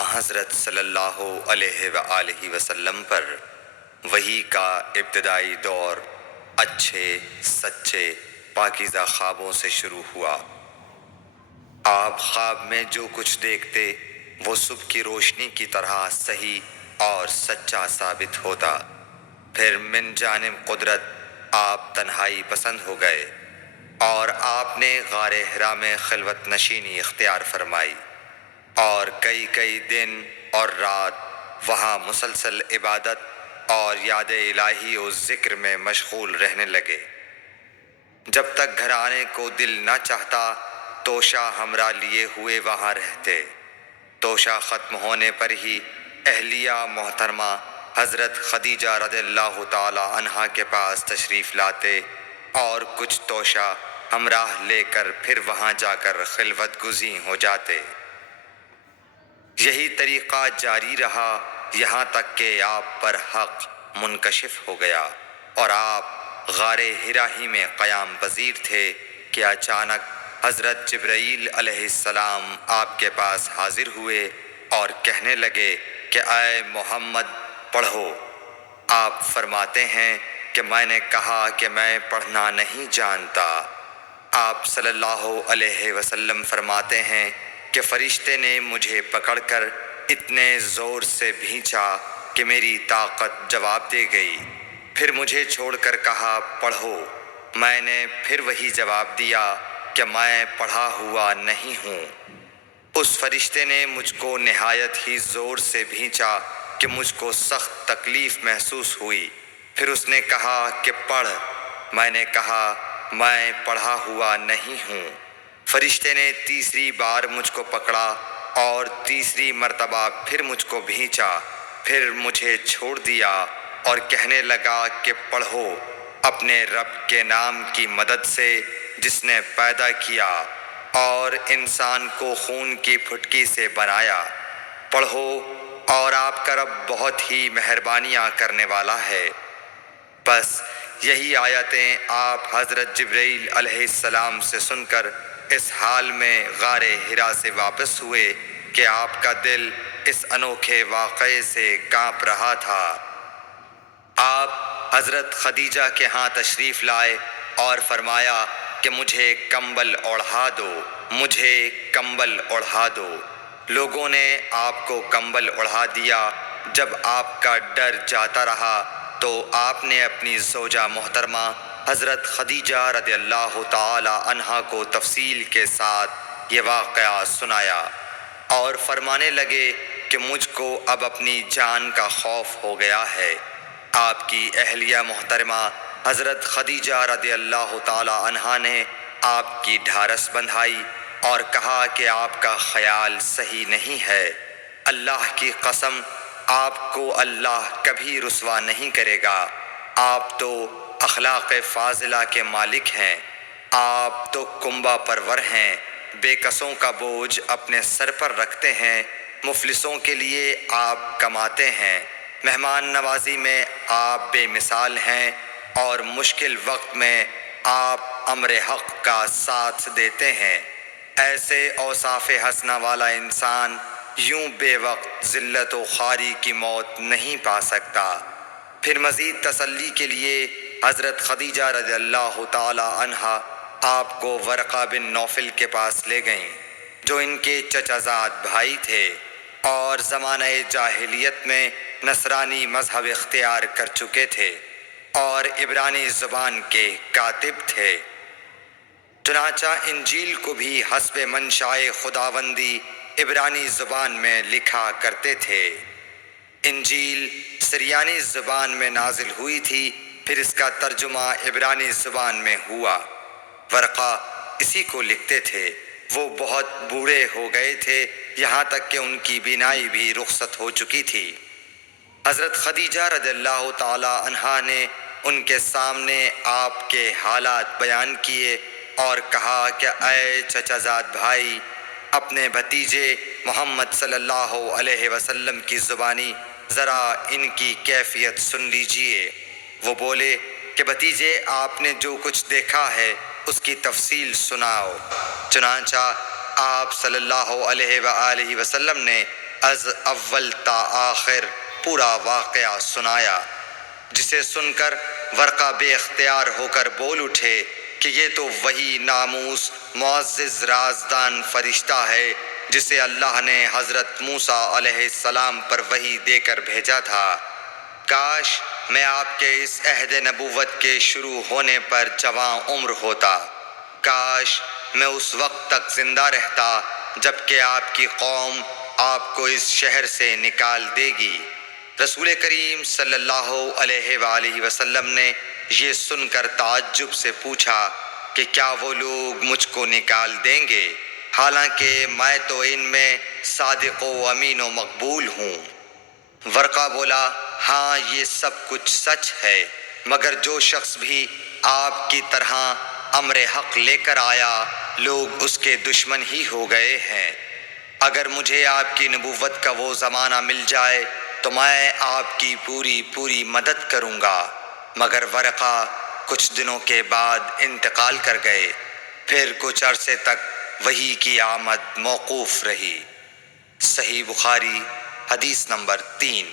حضرت صلی اللہ علیہ وآلہ وسلم پر وحی کا ابتدائی دور اچھے سچے پاکیزہ خوابوں سے شروع ہوا۔ آپ خواب میں جو کچھ دیکھتے وہ صبح کی روشنی کی طرح صحیح اور سچا ثابت ہوتا۔ پھر من جانب قدرت آپ تنہائی پسند ہو گئے اور آپ نے غار حرا میں خلوت نشینی اختیار فرمائی اور کئی دن اور رات وہاں مسلسل عبادت اور یاد الہی و ذکر میں مشغول رہنے لگے۔ جب تک گھر آنے کو دل نہ چاہتا توشہ ہمراہ لیے ہوئے وہاں رہتے۔ توشہ ختم ہونے پر ہی اہلیہ محترمہ حضرت خدیجہ رضی اللہ تعالی عنہا کے پاس تشریف لاتے اور کچھ توشہ ہمراہ لے کر پھر وہاں جا کر خلوت گزین ہو جاتے۔ یہی طریقہ جاری رہا یہاں تک کہ آپ پر حق منکشف ہو گیا اور آپ غار حرا ہی میں قیام پذیر تھے کہ اچانک حضرت جبرائیل علیہ السلام آپ کے پاس حاضر ہوئے اور کہنے لگے کہ اے محمد پڑھو۔ آپ فرماتے ہیں کہ میں نے کہا کہ میں پڑھنا نہیں جانتا۔ آپ صلی اللہ علیہ وسلم فرماتے ہیں کہ فرشتے نے مجھے پکڑ کر اتنے زور سے بھینچا کہ میری طاقت جواب دے گئی۔ پھر مجھے چھوڑ کر کہا پڑھو۔ میں نے پھر وہی جواب دیا کہ میں پڑھا ہوا نہیں ہوں۔ اس فرشتے نے مجھ کو نہایت ہی زور سے بھینچا کہ مجھ کو سخت تکلیف محسوس ہوئی۔ پھر اس نے کہا کہ پڑھ۔ میں نے کہا میں پڑھا ہوا نہیں ہوں۔ فرشتے نے تیسری بار مجھ کو پکڑا اور تیسری مرتبہ پھر مجھ کو بھینچا۔ پھر مجھے چھوڑ دیا اور کہنے لگا کہ پڑھو اپنے رب کے نام کی مدد سے جس نے پیدا کیا اور انسان کو خون کی پھٹکی سے بنایا۔ پڑھو اور آپ کا رب بہت ہی مہربانیاں کرنے والا ہے۔ بس یہی آیتیں آپ حضرت جبرائیل علیہ السلام سے سن کر اس حال میں غار حرا سے واپس ہوئے کہ آپ کا دل اس انوکھے واقعے سے کانپ رہا تھا۔ آپ حضرت خدیجہ کے ہاں تشریف لائے اور فرمایا کہ مجھے کمبل اوڑھا دو، مجھے کمبل اوڑھا دو۔ لوگوں نے آپ کو کمبل اوڑھا دیا۔ جب آپ کا ڈر جاتا رہا تو آپ نے اپنی زوجہ محترمہ حضرت خدیجہ رضی اللہ تعالی عنہا کو تفصیل کے ساتھ یہ واقعہ سنایا اور فرمانے لگے کہ مجھ کو اب اپنی جان کا خوف ہو گیا ہے۔ آپ کی اہلیہ محترمہ حضرت خدیجہ رضی اللہ تعالی عنہا نے آپ کی ڈھارس بندھائی اور کہا کہ آپ کا خیال صحیح نہیں ہے۔ اللہ کی قسم آپ کو اللہ کبھی رسوا نہیں کرے گا۔ آپ تو اخلاق فاضلہ کے مالک ہیں۔ آپ تو کنبہ پرور ہیں، بے کسوں کا بوجھ اپنے سر پر رکھتے ہیں، مفلسوں کے لیے آپ کماتے ہیں، مہمان نوازی میں آپ بے مثال ہیں اور مشکل وقت میں آپ امر حق کا ساتھ دیتے ہیں۔ ایسے اوصاف حسنہ والا انسان یوں بے وقت ذلت و خواری کی موت نہیں پا سکتا۔ پھر مزید تسلی کے لیے حضرت خدیجہ رضی اللہ تعالی عنہا آپ کو ورقہ بن نوفل کے پاس لے گئیں جو ان کے چچا زاد بھائی تھے اور زمانہ جاہلیت میں نصرانی مذہب اختیار کر چکے تھے اور عبرانی زبان کے کاتب تھے۔ چنانچہ انجیل کو بھی حسب منشائے خداوندی عبرانی زبان میں لکھا کرتے تھے۔ انجیل سریانی زبان میں نازل ہوئی تھی، پھر اس کا ترجمہ عبرانی زبان میں ہوا۔ ورقہ اسی کو لکھتے تھے۔ وہ بہت بوڑھے ہو گئے تھے، یہاں تک کہ ان کی بینائی بھی رخصت ہو چکی تھی۔ حضرت خدیجہ رضی اللہ تعالی عنہا نے ان کے سامنے آپ کے حالات بیان کیے اور کہا کہ اے چچا زاد بھائی، اپنے بھتیجے محمد صلی اللہ علیہ وسلم کی زبانی ذرا ان کی کیفیت سن لیجئے۔ وہ بولے کہ بھتیجے آپ نے جو کچھ دیکھا ہے اس کی تفصیل سناؤ۔ چنانچہ آپ صلی اللہ علیہ وآلہ وسلم نے از اول تا آخر پورا واقعہ سنایا، جسے سن کر ورقہ بے اختیار ہو کر بول اٹھے کہ یہ تو وہی ناموس معزز رازدان فرشتہ ہے جسے اللہ نے حضرت موسیٰ علیہ السلام پر وحی دے کر بھیجا تھا۔ کاش میں آپ کے اس عہد نبوت کے شروع ہونے پر جواں عمر ہوتا، کاش میں اس وقت تک زندہ رہتا جب کہ آپ کی قوم آپ کو اس شہر سے نکال دے گی۔ رسول کریم صلی اللہ علیہ وآلہ وسلم نے یہ سن کر تعجب سے پوچھا کہ کیا وہ لوگ مجھ کو نکال دیں گے، حالانکہ میں تو ان میں صادق و امین و مقبول ہوں؟ ورقہ بولا، ہاں یہ سب کچھ سچ ہے، مگر جو شخص بھی آپ کی طرح امر حق لے کر آیا لوگ اس کے دشمن ہی ہو گئے ہیں۔ اگر مجھے آپ کی نبوت کا وہ زمانہ مل جائے تو میں آپ کی پوری مدد کروں گا، مگر ورقہ کچھ دنوں کے بعد انتقال کر گئے۔ پھر کچھ عرصے تک وحی کی آمد موقوف رہی۔ صحیح بخاری حدیث نمبر 3۔